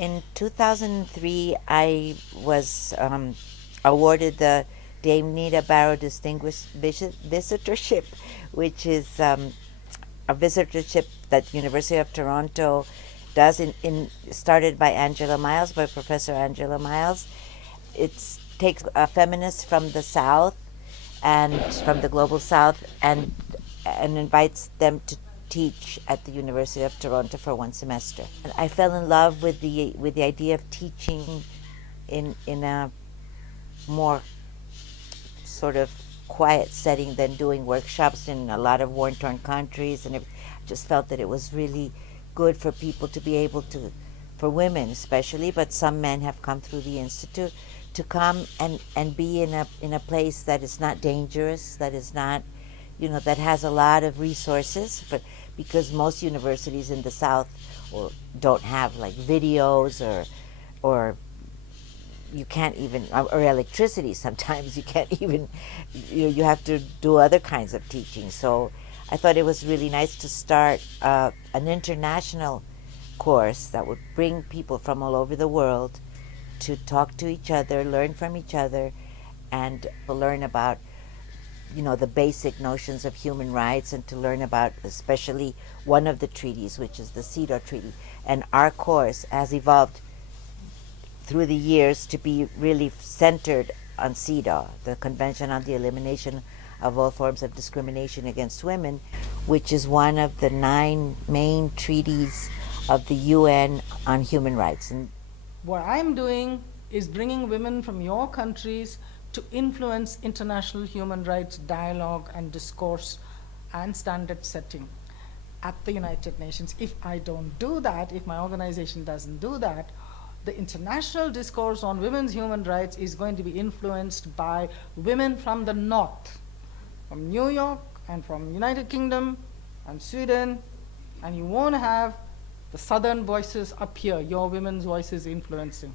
In 2003, I was awarded the Dame Nita Barrow Distinguished Visitorship, which is a visitorship that University of Toronto does started by Angela Miles, by Professor Angela Miles. It takes a feminist from the South and from the global South and invites them to teach at the University of Toronto for one semester. And I fell in love with the idea of teaching in a more sort of quiet setting than doing workshops in a lot of war-torn countries, and I just felt that it was really good for people to be able to, for women especially, but some men have come through the institute, to come and be in a place that is not dangerous, that is not, that has a lot of resources, because most universities in the South don't have like videos or you can't even, or electricity sometimes, you can't even, you have to do other kinds of teaching. So I thought it was really nice to start an international course that would bring people from all over the world to talk to each other, learn from each other, and learn about, the basic notions of human rights, and to learn about especially one of the treaties, which is the CEDAW Treaty. And our course has evolved through the years to be really centered on CEDAW, the Convention on the Elimination of All Forms of Discrimination Against Women, which is one of the 9 main treaties of the UN on human rights. And what I'm doing is bringing women from your countries to influence international human rights dialogue and discourse and standard setting at the United Nations. If I don't do that, if my organization doesn't do that, the international discourse on women's human rights is going to be influenced by women from the North, from New York and from United Kingdom and Sweden, and you won't have the Southern voices up here, your women's voices influencing,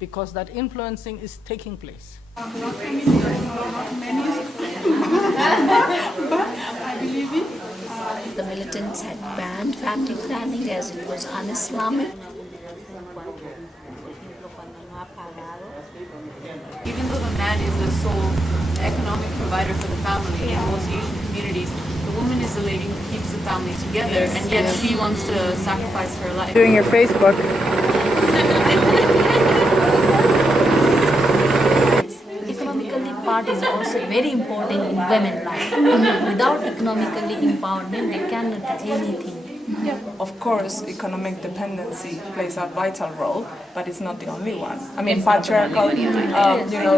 because that influencing is taking place. But I believe it. The militants had banned family planning as it was un-Islamic. Even though the man is the sole economic provider for the family in most Asian communities, the woman is the lady who keeps the family together, and yet she wants to sacrifice her life. Doing your Facebook. Economically, part is also very important in women's life. Without economically empowerment, they cannot do anything. Yeah. Of course, economic dependency plays a vital role, but it's not the only one. I mean, patriarchal,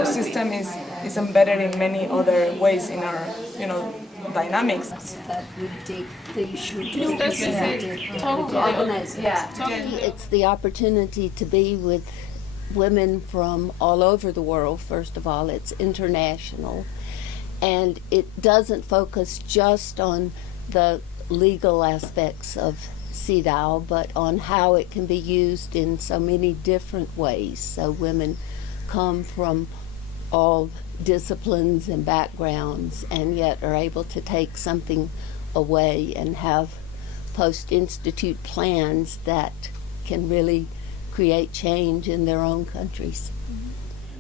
system is embedded in many other ways in our, dynamics. That would take the issue to organize it. It's the opportunity to be with women from all over the world. First of all, it's international, and it doesn't focus just on the legal aspects of CEDAW, but on how it can be used in so many different ways. So women come from all disciplines and backgrounds and yet are able to take something away and have post-institute plans that can really create change in their own countries.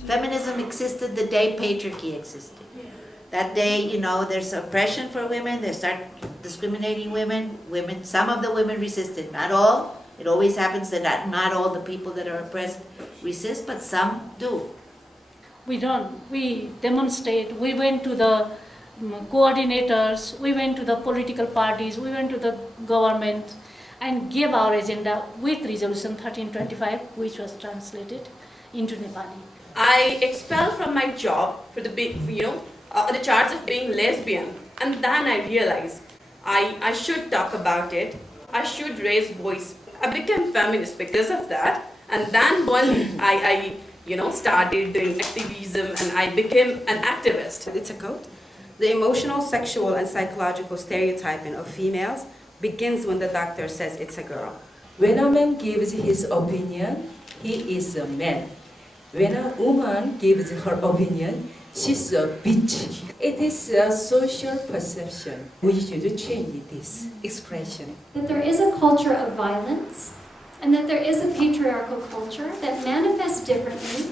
feminism existed the day patriarchy existed. That day, there's oppression for women, they start discriminating women, some of the women resisted, not all. It always happens that not all the people that are oppressed resist, but some do. We don't. We demonstrate. We went to the coordinators, we went to the political parties, we went to the government and gave our agenda with Resolution 1325, which was translated into Nepali. I expelled from my job for the charge of being lesbian, and then I realized I should talk about it. I should raise voice. I became feminist because of that, and then when I started doing activism and I became an activist. It's a quote. The emotional, sexual, and psychological stereotyping of females begins when the doctor says it's a girl. When a man gives his opinion, he is a man. When a woman gives her opinion, she's a bitch. It is a social perception. We should change this expression. That there is a culture of violence and that there is a patriarchal culture that manifests differently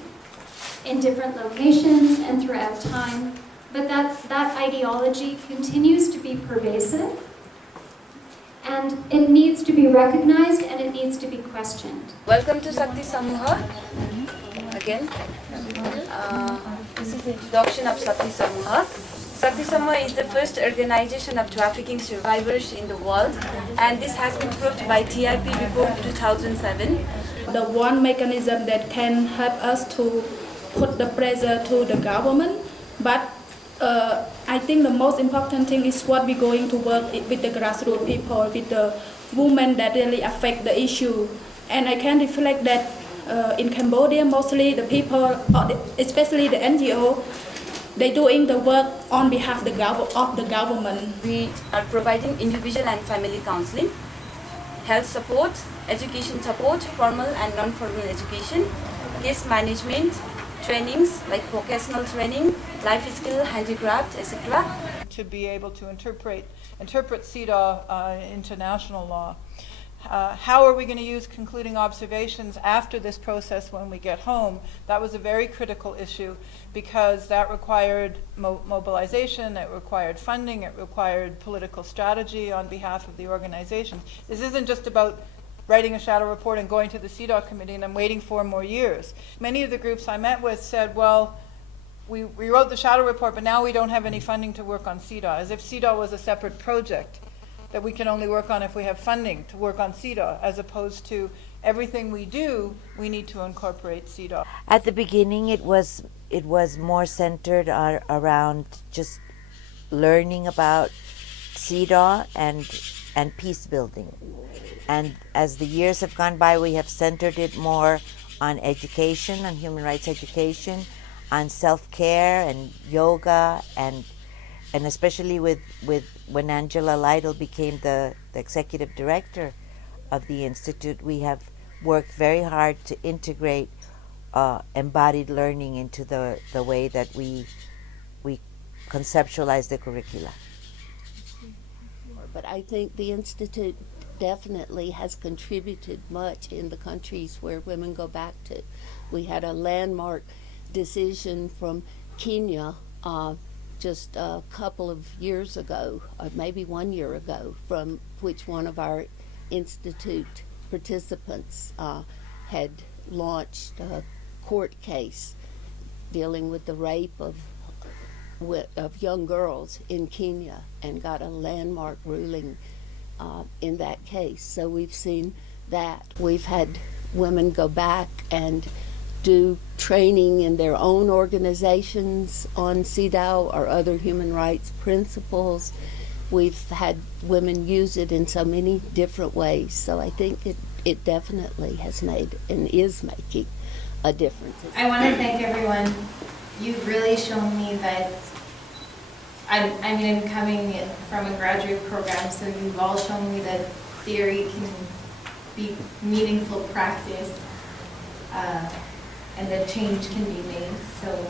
in different locations and throughout time, but that ideology continues to be pervasive, and it needs to be recognized and it needs to be questioned. Welcome to Sakti Samuha again. This is the introduction of Sakti Samuha. Sakti Samuha is the first organization of trafficking survivors in the world, and this has been proved by TIP report 2007. The one mechanism that can help us to put the pressure to the government, but I think the most important thing is what we're going to work with the grassroots people, with the women that really affect the issue. And I can reflect that in Cambodia, mostly the people, especially the NGO, they're doing the work on behalf of the government. We are providing individual and family counseling, health support, education support, formal and non-formal education, case management, trainings like vocational training, life skill, handicraft, etc. To be able to interpret CEDAW international law. How are we going to use concluding observations after this process when we get home? That was a very critical issue because that required mobilization, it required funding, it required political strategy on behalf of the organizations. This isn't just about writing a shadow report and going to the CEDAW committee and I'm waiting 4 more years. Many of the groups I met with said, well, we wrote the shadow report, but now we don't have any funding to work on CEDAW, as if CEDAW was a separate project that we can only work on if we have funding to work on CEDAW, as opposed to everything we do, we need to incorporate CEDAW. At the beginning, it was more centered around just learning about CEDAW and peace building. And as the years have gone by, we have centered it more on education, on human rights education, on self-care and yoga, and especially with when Angela Lytle became the executive director of the Institute, we have worked very hard to integrate embodied learning into the way that we conceptualize the curricula. But I think the Institute definitely has contributed much in the countries where women go back to. We had a landmark decision from Kenya just a couple of years ago, or maybe 1 year ago, from which one of our Institute participants had launched a court case dealing with the rape of young girls in Kenya and got a landmark ruling in that case. So we've seen that. We've had women go back and do training in their own organizations on CEDAW or other human rights principles. We've had women use it in so many different ways. So I think it definitely has made and is making a difference. I want to thank everyone. You've really shown me that I'm coming from a graduate program, so you've all shown me that theory can be meaningful practice, and that change can be made. So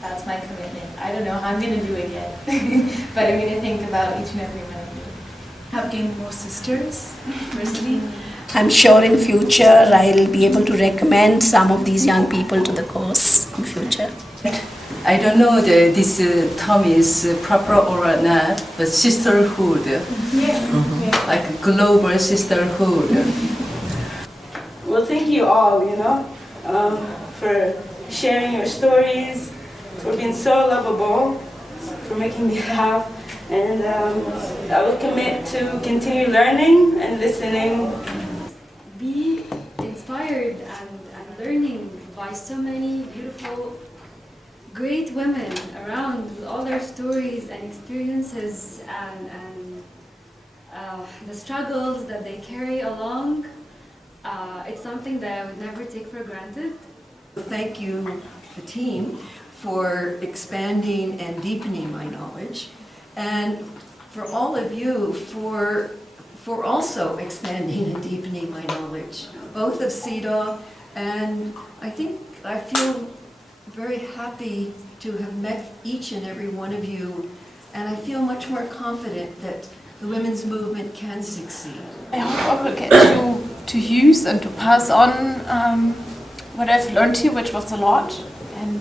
that's my commitment. I don't know how I'm going to do it yet, but I'm going to think about each and every one of you. Have gained more sisters, university. I'm sure in future I'll be able to recommend some of these young people to the course in future. I don't know this term is proper or not, but sisterhood, like a global sisterhood. Well, thank you all, for sharing your stories, for being so lovable, for making me laugh, and I will commit to continue learning and listening. Be inspired and learning by so many beautiful, great women around with all their stories and experiences and the struggles that they carry along. It's something that I would never take for granted. Thank you, the team, for expanding and deepening my knowledge, and for all of you for also expanding and deepening my knowledge, both of CEDAW, and I feel very happy to have met each and every one of you, and I feel much more confident that the women's movement can succeed. I hope I will get to use and to pass on what I've learned here, which was a lot, and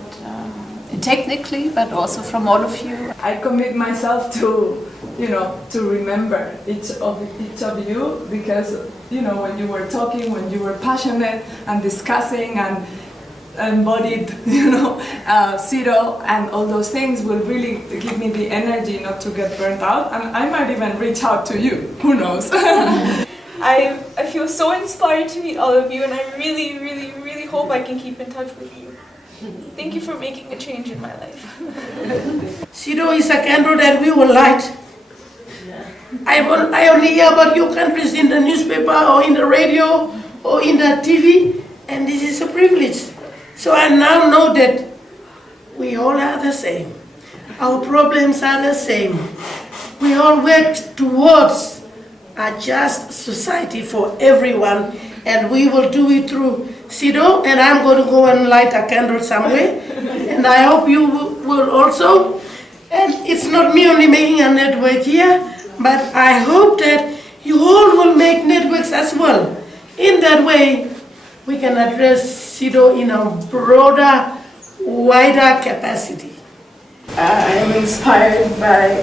technically, but also from all of you. I commit myself to, to remember each of you, because, when you were talking, when you were passionate and discussing and embodied, zero and all those things will really give me the energy not to get burnt out, and I might even reach out to you, who knows. I feel so inspired to meet all of you, and I really, really, really hope I can keep in touch with you. Thank you for making a change in my life. Zero is a candle that we will light. I only hear about your countries in the newspaper or in the radio or in the TV, and this is a privilege. So I now know that we all are the same. Our problems are the same. We all work towards a just society for everyone, and we will do it through Sido, and I'm going to go and light a candle somewhere, and I hope you will also. And it's not me only making a network here, but I hope that you all will make networks as well. In that way, we can address Sido in a broader, wider capacity. I am inspired by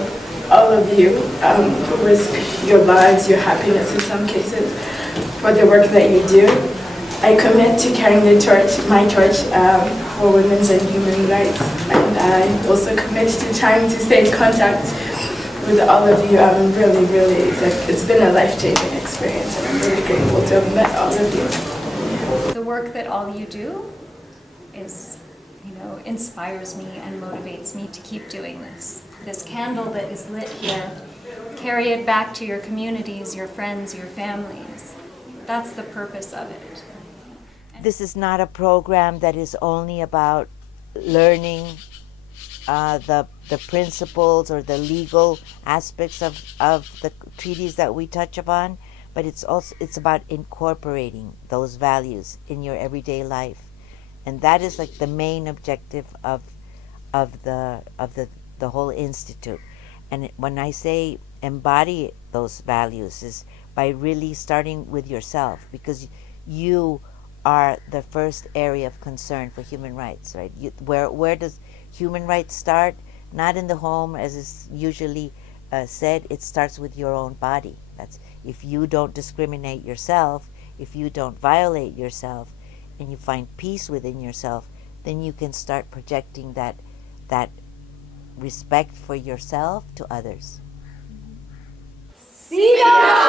all of you who risk your lives, your happiness in some cases, for the work that you do. I commit to carrying the torch, my torch, for women's and human rights. And I also commit to trying to stay in contact with all of you. I'm really, it's been a life-changing experience, and I'm really grateful to have met all of you. The work that all you do is, inspires me and motivates me to keep doing this. This candle that is lit here, carry it back to your communities, your friends, your families. That's the purpose of it. This is not a program that is only about learning the principles or the legal aspects of the treaties that we touch upon, but it's about incorporating those values in your everyday life, and that is like the main objective of the whole institute. And when I say embody those values, is by really starting with yourself, because you are the first area of concern for human rights, right? Where does human rights start? Not in the home, as is usually said. It starts with your own body. That's if you don't discriminate yourself, if you don't violate yourself, and you find peace within yourself, then you can start projecting that respect for yourself to others. See ya!